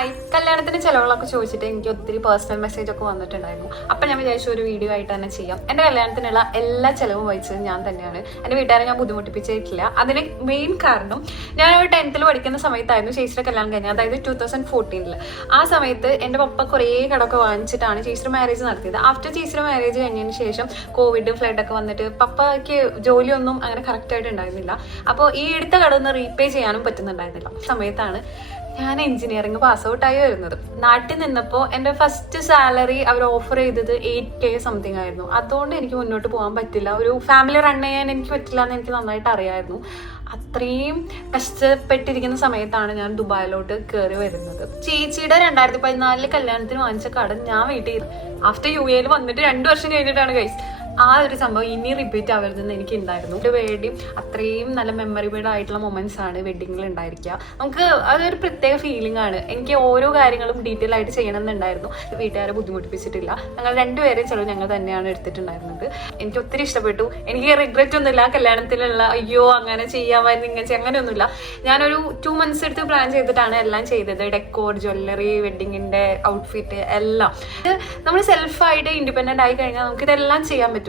Hi, കല്യാണത്തിന് ചിലവുകളൊക്കെ ചോദിച്ചിട്ട് എനിക്ക് ഒത്തിരി പേഴ്സണൽ മെസ്സേജ് ഒക്കെ വന്നിട്ടുണ്ടായിരുന്നു. അപ്പം ഞാൻ വിചാരിച്ചു ഒരു വീഡിയോ ആയിട്ട് തന്നെ ചെയ്യാം. എൻ്റെ കല്യാണത്തിനുള്ള എല്ലാ ചിലവും വഹിച്ചത് ഞാൻ തന്നെയാണ്. എൻ്റെ വീട്ടുകാരെ ഞാൻ ബുദ്ധിമുട്ടിപ്പിച്ചിട്ടില്ല. അതിന് മെയിൻ കാരണം ഞാൻ ഒരു 10th പഠിക്കുന്ന സമയത്തായിരുന്നു ചേച്ചിയുടെ കല്യാണം കഴിഞ്ഞത്, അതായത് 2014. ആ സമയത്ത് എൻ്റെ പപ്പ കുറേ കടമൊക്കെ വാങ്ങിച്ചിട്ടാണ് ചേച്ചിയുടെ മാരേജ് നടത്തിയത്. ആഫ്റ്റർ ചേച്ചിയുടെ മാരേജ് കഴിഞ്ഞതിന് ശേഷം കോവിഡ് ഫ്ലഡൊക്കെ വന്നിട്ട് പപ്പയ്ക്ക് ജോലിയൊന്നും അങ്ങനെ കറക്റ്റായിട്ട് ഉണ്ടായിരുന്നില്ല. അപ്പോൾ ഈ എടുത്ത കടമൊന്ന് റീപേ ചെയ്യാനും പറ്റുന്നുണ്ടായിരുന്നില്ല. സമയത്താണ് ഞാൻ എഞ്ചിനീയറിംഗ് പാസ് ഔട്ടായി വരുന്നത്. നാട്ടിൽ നിന്നപ്പോൾ എൻ്റെ ഫസ്റ്റ് സാലറി അവർ ഓഫർ ചെയ്തത് 8K സംതിങ് ആയിരുന്നു. അതുകൊണ്ട് എനിക്ക് മുന്നോട്ട് പോകാൻ പറ്റില്ല, ഒരു ഫാമിലി റൺ ചെയ്യാൻ എനിക്ക് പറ്റില്ല എന്ന് എനിക്ക് നന്നായിട്ട് അറിയായിരുന്നു. അത്രയും കഷ്ടപ്പെട്ടിരിക്കുന്ന സമയത്താണ് ഞാൻ ദുബായിലോട്ട് കയറി വരുന്നത്. ചേച്ചിയുടെ 2014 കല്യാണത്തിന് വാങ്ങിച്ച കടം ഞാൻ വീട്ടിൽ ആഫ്റ്റർ UAE വന്നിട്ട് 2 വർഷം കഴിഞ്ഞിട്ടാണ് ഗൈസ് ആ ഒരു സംഭവം ഇനി റിപ്പീറ്റ് ആവരുതെന്ന് എനിക്ക് ഉണ്ടായിരുന്നു. വേണ്ടിയും അത്രയും നല്ല മെമ്മറബിൾ ആയിട്ടുള്ള മൊമെന്റ്സ് ആണ് വെഡിങ്ങിൽ ഉണ്ടായിരിക്കുക. നമുക്ക് അതൊരു പ്രത്യേക ഫീലിംഗ് ആണ്. എനിക്ക് ഓരോ കാര്യങ്ങളും ഡീറ്റെയിൽ ആയിട്ട് ചെയ്യണം എന്നുണ്ടായിരുന്നു. വീട്ടുകാരെ ബുദ്ധിമുട്ടിപ്പിച്ചിട്ടില്ല. ഞങ്ങൾ രണ്ടുപേരെയും ചിലവ് ഞങ്ങൾ തന്നെയാണ് എടുത്തിട്ടുണ്ടായിരുന്നത്. എനിക്ക് ഒത്തിരി ഇഷ്ടപ്പെട്ടു. എനിക്ക് റിഗ്രറ്റ് ഒന്നുമില്ല കല്യാണത്തിലുള്ള അയ്യോ അങ്ങനെ ചെയ്യാമായിരുന്നു ഇങ്ങനെ ചെയ്യാം അങ്ങനെയൊന്നുമില്ല. ഞാനൊരു 2 months എടുത്ത് പ്ലാൻ ചെയ്തിട്ടാണ് എല്ലാം ചെയ്തത്. ഡെക്കോർ, ജ്വല്ലറി, വെഡിങ്ങിന്റെ ഔട്ട്ഫിറ്റ് എല്ലാം. നമ്മൾ സെൽഫായിട്ട് ഇൻഡിപെൻഡന്റ് ആയി കഴിഞ്ഞാൽ നമുക്ക് ഇതെല്ലാം ചെയ്യാൻ പറ്റും.